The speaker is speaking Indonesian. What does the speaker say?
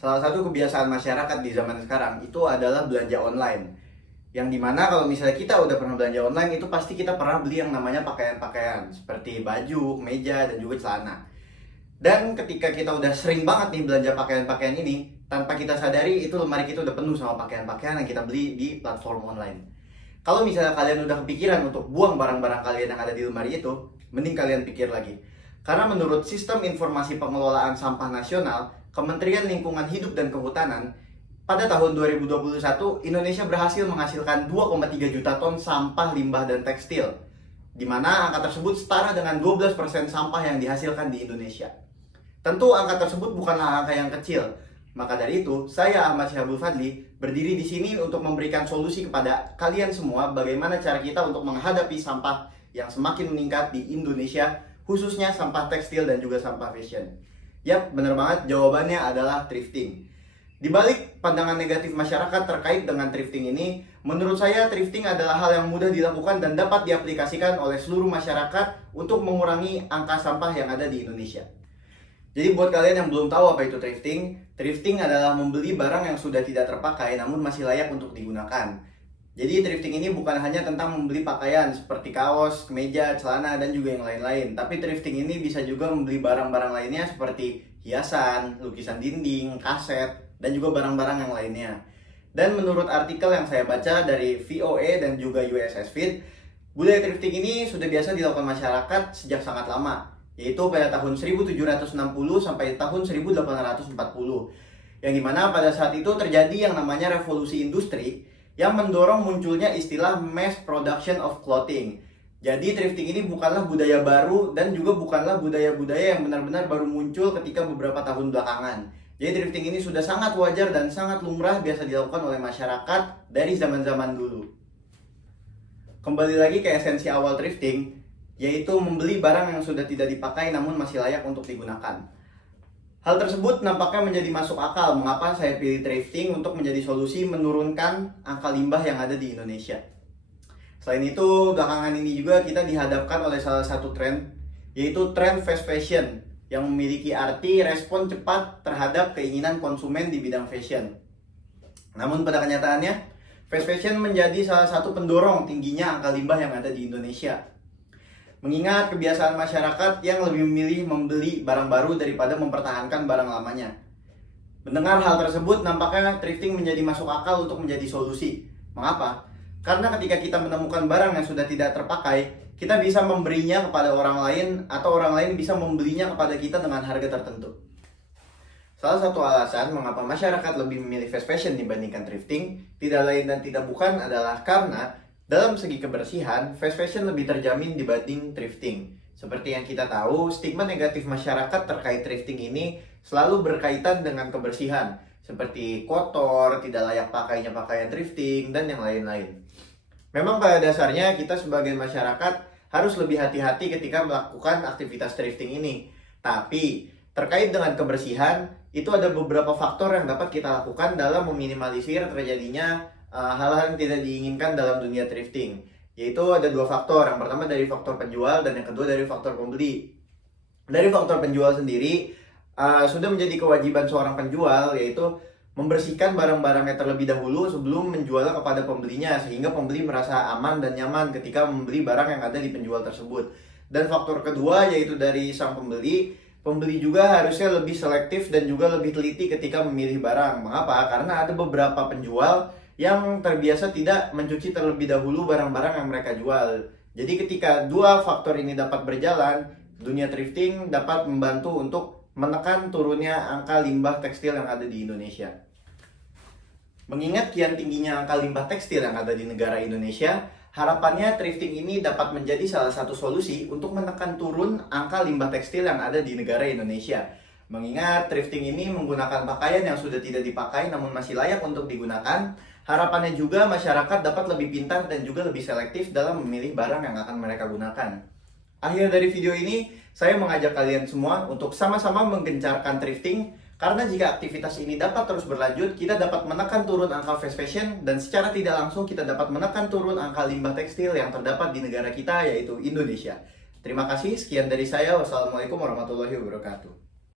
Salah satu kebiasaan masyarakat di zaman sekarang itu adalah belanja online. Yang dimana kalau misalnya kita udah pernah belanja online itu pasti kita pernah beli yang namanya pakaian-pakaian seperti baju, meja, dan juga celana. Dan ketika kita udah sering banget nih belanja pakaian-pakaian ini, tanpa kita sadari itu lemari kita udah penuh sama pakaian-pakaian yang kita beli di platform online. Kalau misalnya kalian udah kepikiran untuk buang barang-barang kalian yang ada di lemari itu, mending kalian pikir lagi. Karena menurut Sistem Informasi Pengelolaan Sampah Nasional, Kementerian Lingkungan Hidup dan Kehutanan, pada tahun 2021, Indonesia berhasil menghasilkan 2,3 juta ton sampah limbah dan tekstil, di mana angka tersebut setara dengan 12% sampah yang dihasilkan di Indonesia. Tentu angka tersebut bukanlah angka yang kecil. Maka dari itu, saya Ahmad Syahabul Fadli berdiri di sini untuk memberikan solusi kepada kalian semua bagaimana cara kita untuk menghadapi sampah yang semakin meningkat di Indonesia, khususnya sampah tekstil dan juga sampah fashion. Yap, bener banget, jawabannya adalah thrifting. Di balik pandangan negatif masyarakat terkait dengan thrifting ini, menurut saya thrifting adalah hal yang mudah dilakukan dan dapat diaplikasikan oleh seluruh masyarakat untuk mengurangi angka sampah yang ada di Indonesia. Jadi buat kalian yang belum tahu apa itu thrifting, thrifting adalah membeli barang yang sudah tidak terpakai namun masih layak untuk digunakan. Jadi thrifting ini bukan hanya tentang membeli pakaian seperti kaos, kemeja, celana, dan juga yang lain-lain. Tapi thrifting ini bisa juga membeli barang-barang lainnya seperti hiasan, lukisan dinding, kaset, dan juga barang-barang yang lainnya. Dan menurut artikel yang saya baca dari VOA dan juga USS Feed, budaya thrifting ini sudah biasa dilakukan masyarakat sejak sangat lama, yaitu pada tahun 1760 sampai tahun 1840. Yang dimana pada saat itu terjadi yang namanya revolusi industri yang mendorong munculnya istilah mass production of clothing. Jadi thrifting ini bukanlah budaya baru dan juga bukanlah budaya-budaya yang benar-benar baru muncul ketika beberapa tahun belakangan. Jadi thrifting ini sudah sangat wajar dan sangat lumrah biasa dilakukan oleh masyarakat dari zaman-zaman dulu. Kembali lagi ke esensi awal thrifting, yaitu membeli barang yang sudah tidak dipakai namun masih layak untuk digunakan. Hal tersebut nampaknya menjadi masuk akal mengapa saya pilih thrifting untuk menjadi solusi menurunkan angka limbah yang ada di Indonesia. Selain itu, belakangan ini juga kita dihadapkan oleh salah satu tren, yaitu tren fast fashion, yang memiliki arti respon cepat terhadap keinginan konsumen di bidang fashion. Namun pada kenyataannya, fast fashion menjadi salah satu pendorong tingginya angka limbah yang ada di Indonesia. Mengingat kebiasaan masyarakat yang lebih memilih membeli barang baru daripada mempertahankan barang lamanya. Mendengar hal tersebut, nampaknya thrifting menjadi masuk akal untuk menjadi solusi. Mengapa? Karena ketika kita menemukan barang yang sudah tidak terpakai, kita bisa memberinya kepada orang lain atau orang lain bisa membelinya kepada kita dengan harga tertentu. Salah satu alasan mengapa masyarakat lebih memilih fast fashion dibandingkan thrifting tidak lain dan tidak bukan adalah karena dalam segi kebersihan, fast fashion lebih terjamin dibanding thrifting. Seperti yang kita tahu, stigma negatif masyarakat terkait thrifting ini selalu berkaitan dengan kebersihan, seperti kotor, tidak layak pakainya pakaian thrifting, dan yang lain-lain. Memang pada dasarnya kita sebagai masyarakat harus lebih hati-hati ketika melakukan aktivitas thrifting ini. Tapi terkait dengan kebersihan, itu ada beberapa faktor yang dapat kita lakukan dalam meminimalisir terjadinya hal-hal yang tidak diinginkan dalam dunia thrifting. Yaitu ada dua faktor. Yang pertama dari faktor penjual dan yang kedua dari faktor pembeli. Dari faktor penjual sendiri, sudah menjadi kewajiban seorang penjual yaitu membersihkan barang-barangnya terlebih dahulu sebelum menjualnya kepada pembelinya, sehingga pembeli merasa aman dan nyaman ketika membeli barang yang ada di penjual tersebut. Dan faktor kedua yaitu dari sang pembeli, pembeli juga harusnya lebih selektif dan juga lebih teliti ketika memilih barang. Mengapa? Karena ada beberapa penjual yang terbiasa tidak mencuci terlebih dahulu barang-barang yang mereka jual. Jadi ketika dua faktor ini dapat berjalan, dunia thrifting dapat membantu untuk menekan turunnya angka limbah tekstil yang ada di Indonesia. Mengingat kian tingginya angka limbah tekstil yang ada di negara Indonesia, harapannya thrifting ini dapat menjadi salah satu solusi untuk menekan turun angka limbah tekstil yang ada di negara Indonesia. Mengingat thrifting ini menggunakan pakaian yang sudah tidak dipakai namun masih layak untuk digunakan, harapannya juga masyarakat dapat lebih pintar dan juga lebih selektif dalam memilih barang yang akan mereka gunakan. Akhir dari video ini, saya mengajak kalian semua untuk sama-sama menggencarkan thrifting, karena jika aktivitas ini dapat terus berlanjut, kita dapat menekan turun angka fast fashion dan secara tidak langsung kita dapat menekan turun angka limbah tekstil yang terdapat di negara kita, yaitu Indonesia. Terima kasih, sekian dari saya. Wassalamualaikum warahmatullahi wabarakatuh.